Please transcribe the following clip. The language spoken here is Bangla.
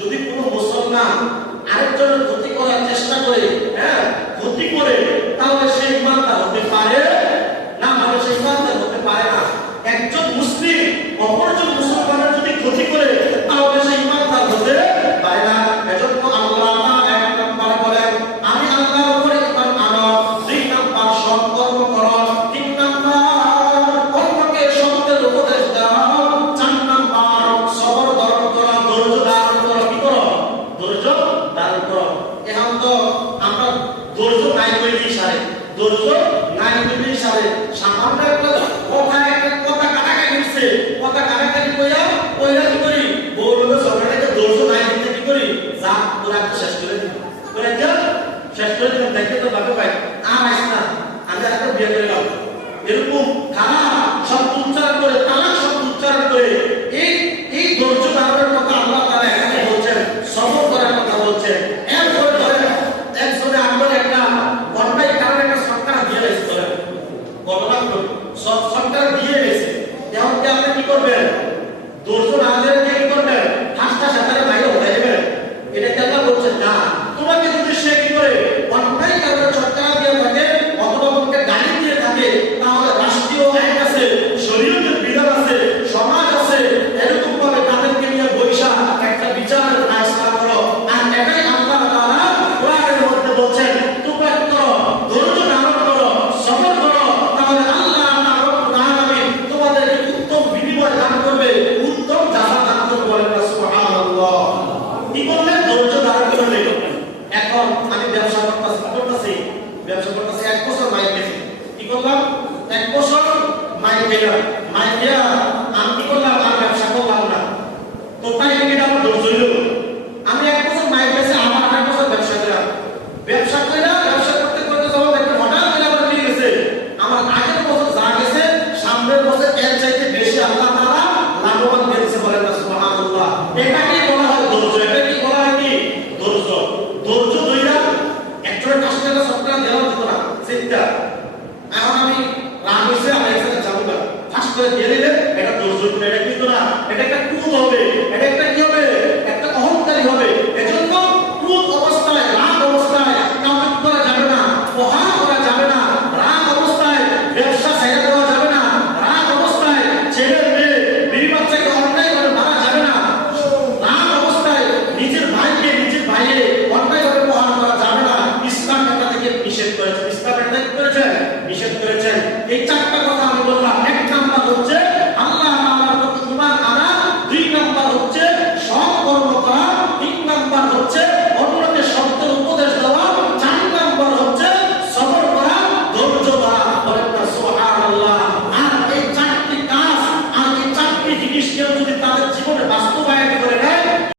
যদি কোনো মুসলমান আরেকজনের ক্ষতি করার চেষ্টা করে হ্যাঁ ক্ষতি করে, তাহলে সে মানটা হতে পারে? ধরছো? নাইনটিন সালে সামান্য একটা ওখানে কথা কাটাকাটি হচ্ছে। কথা কাটাকাটি কইয়া কইরা কি করি? বউ লোকে ঝগড়াটাকে ধরছো নাইনটিন কি করি? যা ওরা শেষ করে দিন ওরা শেষ করে দিন দেখতে তো ভাবে পাই এখন আমি ব্যবসা করতেছি করতেছি। ব্যবসা করতেছি এক বছর মাইক পেয়েছি কি করলাম? এক বছর মাইক পেলাম সুযোগ পেলে